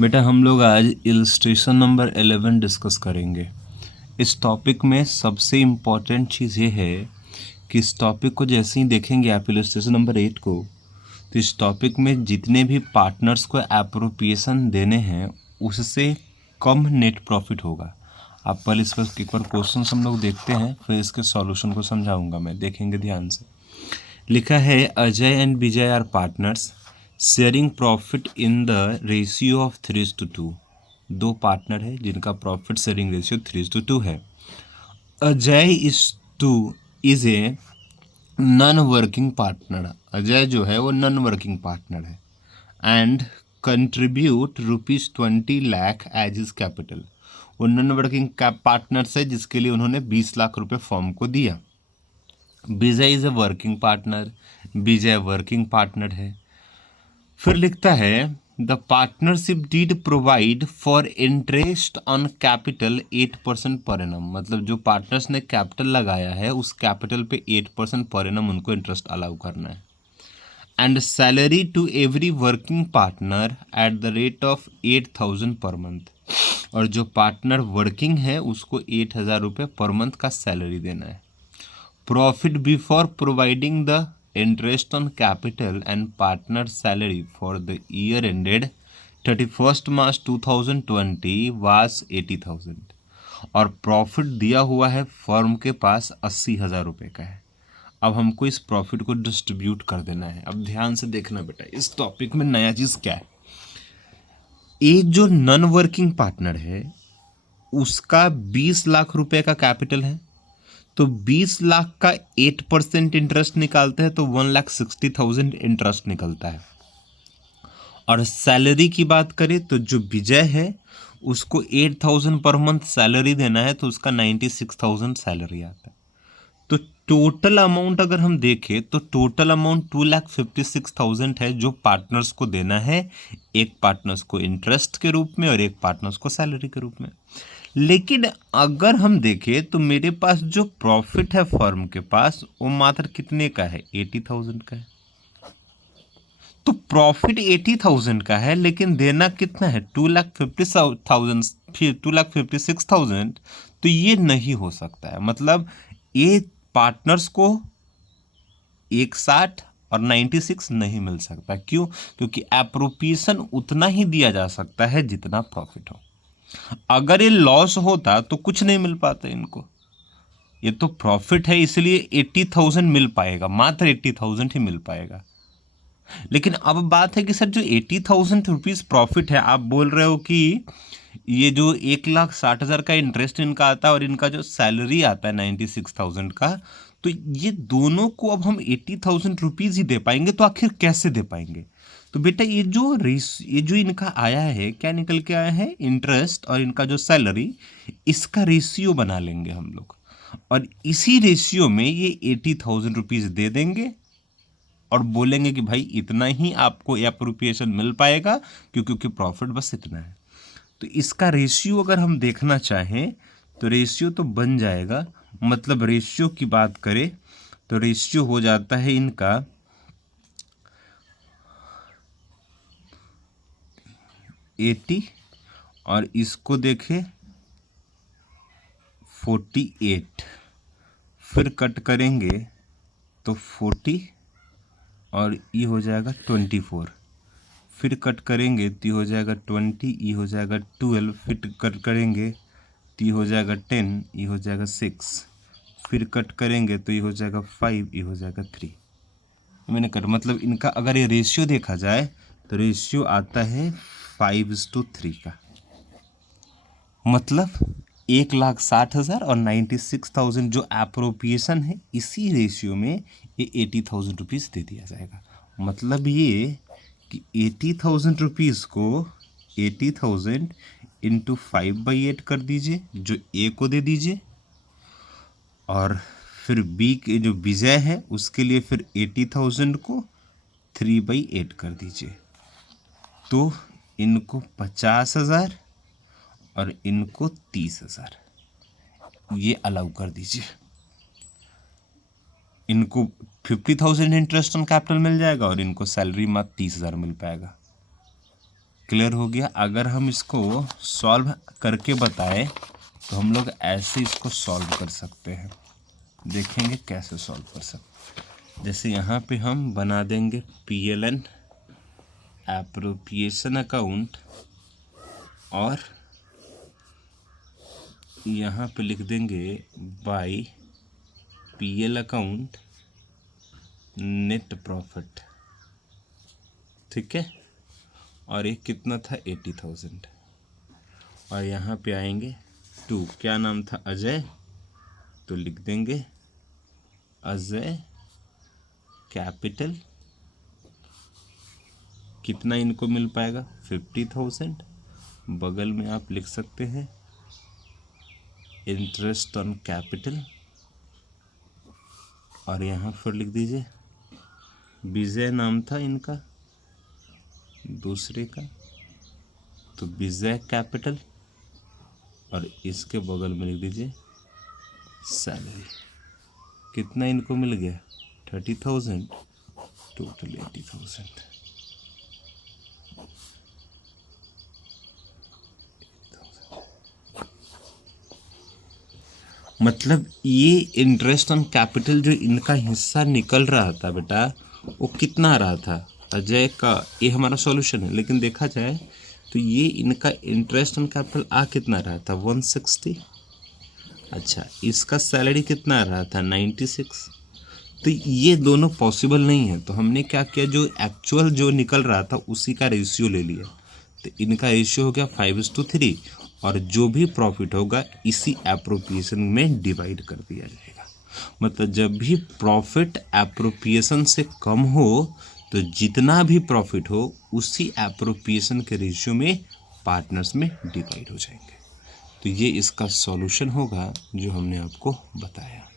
बेटा हम लोग आज इलस्ट्रेशन नंबर 11 डिस्कस करेंगे। इस टॉपिक में सबसे इम्पॉर्टेंट चीज़ ये है कि इस टॉपिक को जैसे ही देखेंगे आप इलस्ट्रेशन नंबर 8 को, तो इस टॉपिक में जितने भी पार्टनर्स को एप्रोप्रिएशन देने हैं उससे कम नेट प्रॉफिट होगा। आप पहले इस पर एक बार क्वेश्चन हम लोग देखते हैं, फिर इसके सॉल्यूशन को समझाऊंगा मैं, देखेंगे ध्यान से। लिखा है Ajay and Vijay are partners sharing profit in the ratio of 3:2। दो पार्टनर है जिनका प्रॉफिट शेयरिंग रेशियो 3:2 है। Ajay is a non working partner. Ajay जो है वो नॉन वर्किंग पार्टनर है and contribute ₹20 lakh as is capital. वो नॉन वर्किंग पार्टनर है जिसके लिए उन्होंने 20 लाख रुपए फॉर्म को दिया। Vijay is a working partner, Vijay working partner है। फिर लिखता है the partnership deed provide for interest on capital 8% per annum. मतलब जो पार्टनर्स ने कैपिटल लगाया है उस कैपिटल पे 8% पर एनम उनको इंटरेस्ट अलाउ करना है। And salary to every working partner at the rate of 8,000 per month. और जो पार्टनर वर्किंग है उसको 8,000 रुपये पर मंथ का सैलरी देना है। Profit before providing the interest on capital and partner salary for the year ended 31st March 2020 was 80,000 और profit दिया हुआ है फर्म के पास 80,000 रुपये का है। अब हमको इस प्रॉफिट को डिस्ट्रीब्यूट कर देना है। अब ध्यान से देखना बेटा, इस टॉपिक में नया चीज़ क्या है। एक जो नॉन वर्किंग पार्टनर है उसका 20 लाख रुपए का कैपिटल है, तो 20 लाख का 8% इंटरेस्ट निकालते हैं तो 1,60,000 इंटरेस्ट निकलता है। और सैलरी की बात करें तो जो विजय है उसको 8,000 पर मंथ सैलरी देना है, तो उसका 96,000 सैलरी आता है। तो टोटल अमाउंट अगर हम देखें तो टोटल अमाउंट 2,56,000 है जो पार्टनर्स को देना है, एक पार्टनर्स को इंटरेस्ट के रूप में और एक पार्टनर्स को सैलरी के रूप में। लेकिन अगर हम देखें तो मेरे पास जो प्रॉफिट है फर्म के पास वो मात्र कितने का है, 80,000 का है। तो प्रॉफिट 80,000 का है लेकिन देना कितना है, 2,50,000, फिर 2,56,000। तो ये नहीं हो सकता है। मतलब ये पार्टनर्स को 61 और 96 नहीं मिल सकता। क्यों? क्योंकि एप्रोप्रिएशन उतना ही दिया जा सकता है जितना प्रॉफिट हो। अगर ये लॉस होता तो कुछ नहीं मिल पाता इनको। ये तो प्रॉफिट है इसलिए 80,000 मिल पाएगा, मात्र 80,000 ही मिल पाएगा। लेकिन अब बात है कि सर जो 80,000 रुपीज़ प्रॉफिट है, आप बोल रहे हो कि ये जो 1,60,000 का इंटरेस्ट इनका आता है और इनका जो सैलरी आता है 96,000 का, तो ये दोनों को अब हम 80,000 रुपीज़ ही दे पाएंगे, तो आखिर कैसे दे पाएंगे। तो बेटा ये जो इनका आया है, क्या निकल के आया है, इंटरेस्ट और इनका जो सैलरी, इसका रेशियो बना लेंगे हम लोग और इसी रेशियो में ये 80,000 रुपीज़ दे देंगे और बोलेंगे कि भाई इतना ही आपको एप्रोप्रिएशन मिल पाएगा क्योंकि प्रॉफिट बस इतना है। तो इसका रेशियो अगर हम देखना चाहें तो रेशियो तो बन जाएगा, मतलब रेशियो की बात करें तो रेशियो हो जाता है इनका 80 और इसको देखें 48, फिर कट करेंगे तो 40 और ये हो जाएगा 24, फिर कट करेंगे तो ये हो जाएगा 20, ये हो जाएगा 12, फिर कट करेंगे तो ये हो जाएगा 10, ये हो जाएगा 6, फिर कट करेंगे तो ये हो जाएगा 5, ये हो जाएगा 3। मैंने कट, मतलब इनका अगर ये रेशियो देखा जाए तो रेशियो आता है 5:3 का। मतलब 1,60,000 और 96,000 जो एप्रोप्रिएशन है, इसी रेशियो में ये 80,000 रुपीज़ दे दिया जाएगा। मतलब ये कि 80,000 रुपीज़ को 80,000 इंटू 5/8 कर दीजिए, जो ए को दे दीजिए, और फिर बी के जो विजय है उसके लिए फिर 80,000 को 3/8 कर दीजिए। तो इनको 50,000 और इनको 30,000 ये अलाउ कर दीजिए। इनको 50,000 इंटरेस्ट ऑन कैपिटल मिल जाएगा और इनको सैलरी मात्र 30,000 मिल पाएगा। क्लियर हो गया। अगर हम इसको सॉल्व करके बताएं तो हम लोग ऐसे इसको सॉल्व कर सकते हैं। देखेंगे कैसे सॉल्व कर सकते हैं। जैसे यहाँ पे हम बना देंगे PLN एप्रोप्रिएशन अकाउंट, और यहाँ पे लिख देंगे by PL account net profit. ठीक है, और ये कितना था 80,000। और यहाँ पे आएंगे टू, क्या नाम था अजय, तो लिख देंगे अजय कैपिटल, कितना इनको मिल पाएगा 50,000। बगल में आप लिख सकते हैं इंटरेस्ट ऑन कैपिटल, और यहाँ फिर लिख दीजिए विजय नाम था इनका दूसरे का, तो विजय कैपिटल, और इसके बगल में लिख दीजिए सैलरी। कितना इनको मिल गया 30,000, टोटल 80,000। मतलब ये इंटरेस्ट ऑन कैपिटल जो इनका हिस्सा निकल रहा था बेटा, वो कितना आ रहा था अजय का, ये हमारा सॉल्यूशन है। लेकिन देखा जाए तो ये इनका इंटरेस्ट ऑन कैपिटल आ कितना रहा था 160। अच्छा, इसका सैलरी कितना आ रहा था 96। तो ये दोनों पॉसिबल नहीं है। तो हमने क्या किया, जो एक्चुअल जो निकल रहा था उसी का रेशियो ले लिया। तो इनका रेशियो हो गया 5:3, और जो भी प्रॉफिट होगा इसी एप्रोप्रिएशन में डिवाइड कर दिया जाएगा। मतलब जब भी प्रॉफिट एप्रोप्रिएशन से कम हो तो जितना भी प्रॉफिट हो उसी एप्रोप्रिएशन के रेशियो में पार्टनर्स में डिवाइड हो जाएंगे। तो ये इसका सॉल्यूशन होगा जो हमने आपको बताया।